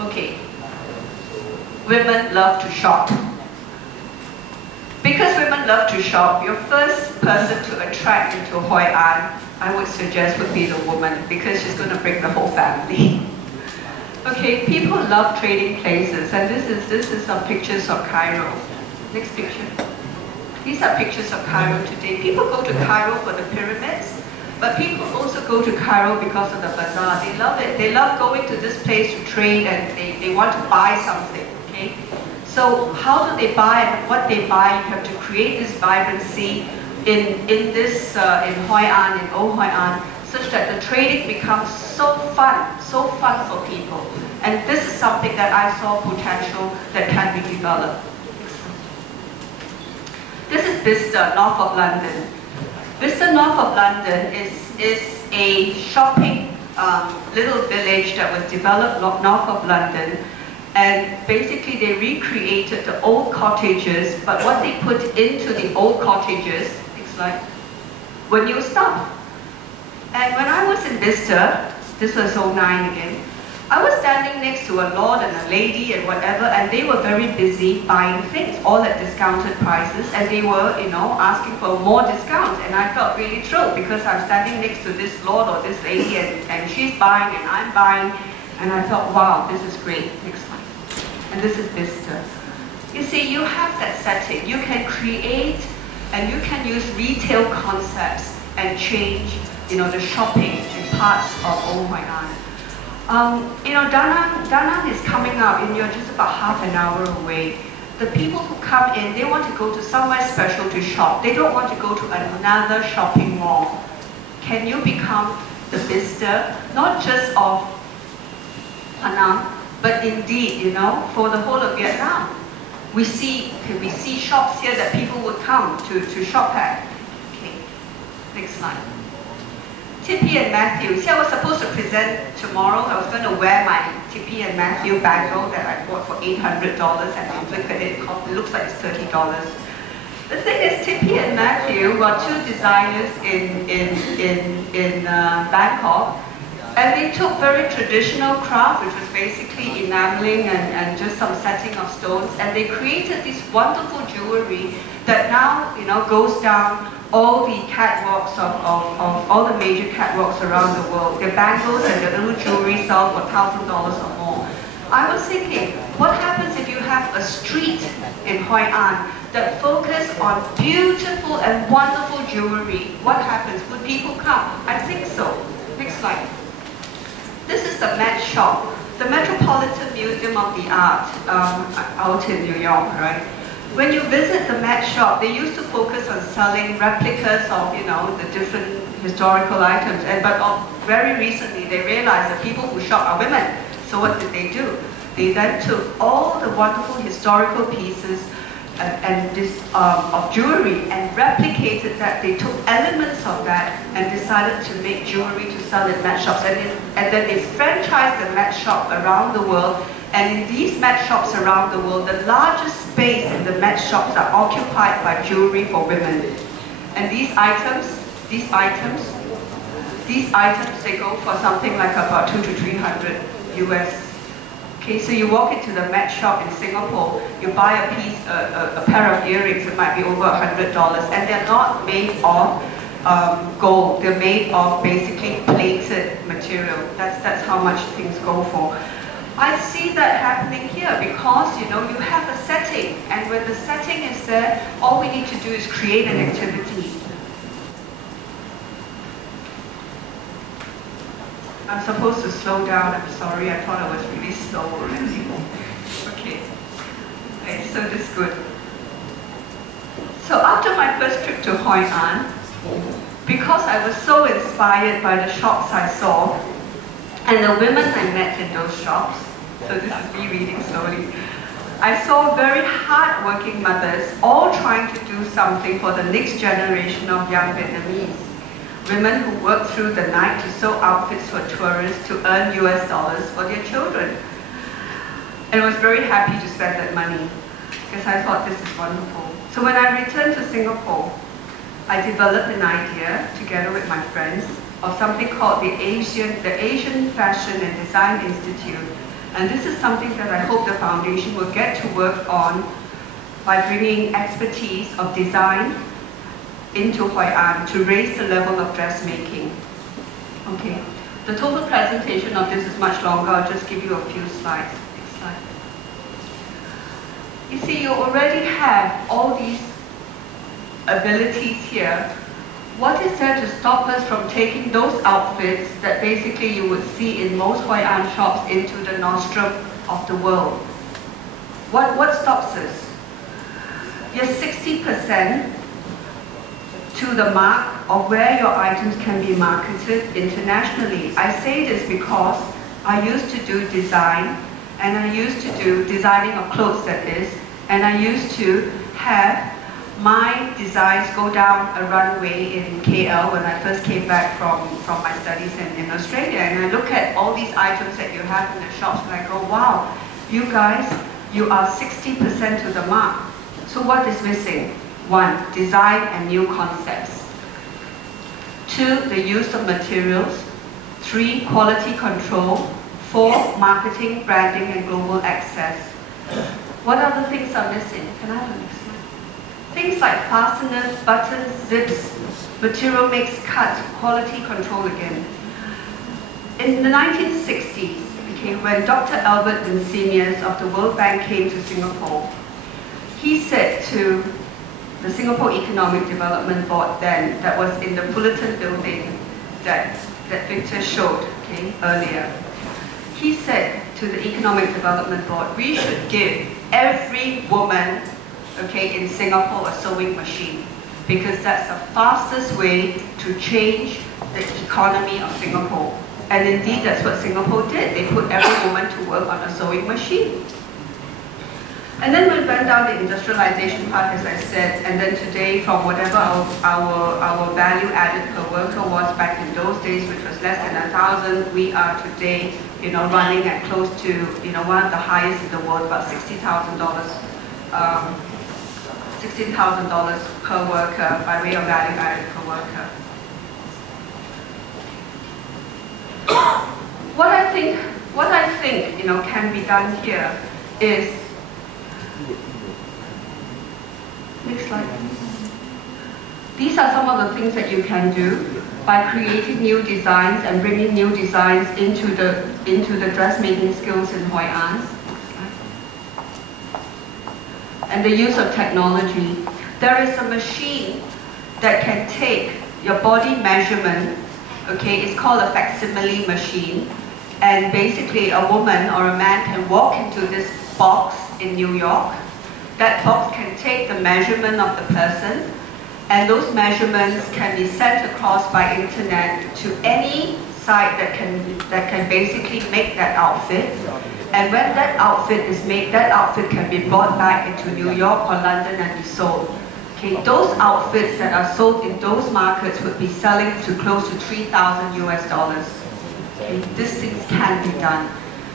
Okay, women love to shop. Because women love to shop, your first person to attract into Hoi An, I would suggest, would be the woman, because she's going to bring the whole family. Okay, people love trading places, and this is some pictures of Cairo. Next picture. These are pictures of Cairo today. People go to Cairo for the pyramids, but people also go to Cairo because of the bazaar. They love it. They love going to this place to trade, and they want to buy something. Okay. So how do they buy, and what they buy? You have to create this vibrancy in Hoi An, in Old Hoi An, such that the trading becomes so fun for people. And this is something that I saw potential that can be developed. This is Bicester, north of London. Bicester, north of London is a shopping little village that was developed north of London. And basically they recreated the old cottages, but what they put into the old cottages, it's like, were new stuff. And when I was in Bicester, this was 2009 again, I was standing next to a lord and a lady and whatever, and they were very busy buying things, all at discounted prices, and they were, you know, asking for more discounts. And I felt really thrilled because I'm standing next to this lord or this lady, and she's buying and I'm buying, and I thought, wow, this is great. Next slide. And this is Bicester. You see, you have that setting. You can create and you can use retail concepts and change, you know, the shopping in parts of Old Hoi An. You know, Da Nang is coming up, and you're just about half an hour away. The people who come in, they want to go to somewhere special to shop. They don't want to go to another shopping mall. Can you become the Bicester, not just of Penang, but indeed, you know, for the whole of Vietnam? We see shops here that people would come to shop at. Okay, next slide. Tippy and Matthew. See, I was supposed to present tomorrow. I was going to wear my Tippy and Matthew bangle that I bought for $800, and I look at it, it looks like it's $30. The thing is, Tippy and Matthew were two designers in Bangkok, and they took very traditional craft, which was basically enameling and just some setting of stones, and they created this wonderful jewelry that now, you know, goes down all the catwalks of all the major catwalks around the world. The bangles and the little jewelry sell for $1,000 or more. I was thinking, what happens if you have a street in Hoi An that focus on beautiful and wonderful jewelry? What happens? Would people come? I think so. Next slide. This is the Met shop, the Metropolitan Museum of the Art out in New York, right? When you visit the Met shop, they used to focus on selling replicas of, you know, the different historical items. But very recently, they realized that people who shop are women. So what did they do? They then took all the wonderful historical pieces of jewelry and replicated that. They took elements of that and decided to make jewelry to sell in Met shops. And then they franchised the Met shop around the world. And in these Met shops around the world, the largest space in the Met shops are occupied by jewelry for women. And these items, they go for something like about 200 to 300 US. Okay, so you walk into the Met shop in Singapore, you buy a pair of earrings, it might be over $100, and they're not made of gold. They're made of basically plated material. That's how much things go for. I see that happening here because, you know, you have a setting, and when the setting is there, all we need to do is create an activity. I'm supposed to slow down, I'm sorry, I thought I was really slow already. Okay, so this is good. So after my first trip to Hoi An, because I was so inspired by the shops I saw, and the women I met in those shops, so this is me reading slowly, I saw very hard-working mothers all trying to do something for the next generation of young Vietnamese. Women who work through the night to sew outfits for tourists to earn US dollars for their children. And I was very happy to spend that money because I thought this is wonderful. So when I returned to Singapore, I developed an idea together with my friends of something called the Asian Fashion and Design Institute. And this is something that I hope the foundation will get to work on by bringing expertise of design into Hoi An to raise the level of dressmaking. Okay, the total presentation of this is much longer. I'll just give you a few slides. Next slide. You see, you already have all these abilities here. What is there to stop us from taking those outfits that basically you would see in most Hoi An shops into the nostrum of the world? What stops us? You're 60% to the mark of where your items can be marketed internationally. I say this because I used to do design, and I used to do designing of clothes, that is, and I used to have my designs go down a runway in KL when I first came back from my studies in Australia, and I look at all these items that you have in the shops and I go, wow, you guys, you are 60% to the mark. So what is missing? 1, design and new concepts. 2, the use of materials. 3, quality control. 4, marketing, branding, and global access. What other things are missing? Can I have the next slide? Things like fasteners, buttons, zips, material mix, cut, quality control again. In the 1960s, okay, when Dr. Albert Vincenius of the World Bank came to Singapore, he said to the Singapore Economic Development Board then, that was in the Fullerton building that Victor showed, okay, earlier. He said to the Economic Development Board, we should give every woman, okay, in Singapore a sewing machine, because that's the fastest way to change the economy of Singapore. And indeed, that's what Singapore did. They put every woman to work on a sewing machine. And then we went down the industrialization path, as I said, and then today, from whatever our value added per worker was back in those days, which was less than 1,000, we are today, you know, running at close to, you know, one of the highest in the world, about $60,000 per worker by way of value added per worker. What I think, you know, can be done here is, next slide. These are some of the things that you can do by creating new designs and bringing new designs into the dressmaking skills in Hoi An. And the use of technology. There is a machine that can take your body measurement, okay, it's called a facsimile machine, and basically a woman or a man can walk into this box in New York. That box can take the measurement of the person, and those measurements can be sent across by internet to any site that can basically make that outfit. And when that outfit is made, that outfit can be brought back into New York or London and be sold. Okay, those outfits that are sold in those markets would be selling to close to $3,000 US. Okay, these things can be done.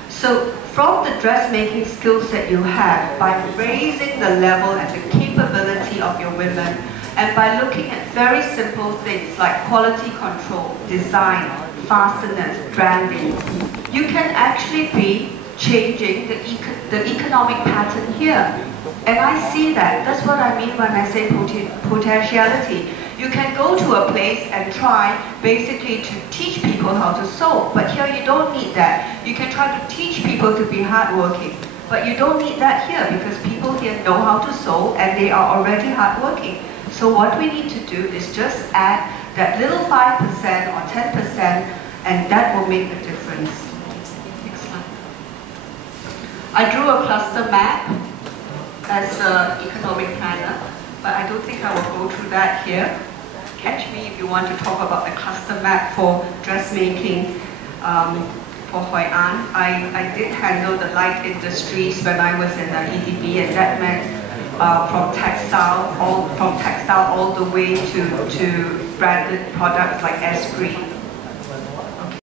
So from the dressmaking skills that you have, by raising the level and the capability of your women, and by looking at very simple things like quality control, design, fasteners, branding, you can actually be changing the economic pattern here. And I see that. That's what I mean when I say potentiality. You can go to a place and try basically to teach people how to sew, but here you don't need that. You can try to teach people to be hardworking, but you don't need that here because people here know how to sew and they are already hardworking. So what we need to do is just add that little 5% or 10%, and that will make a difference. Next slide. I drew a cluster map as an economic planner, but I don't think I will go through that here. Catch me if you want to talk about the cluster map for dressmaking for Hoi An. I did handle the light industries when I was in the EDB, and that meant from textile all the way to branded products like Esprit.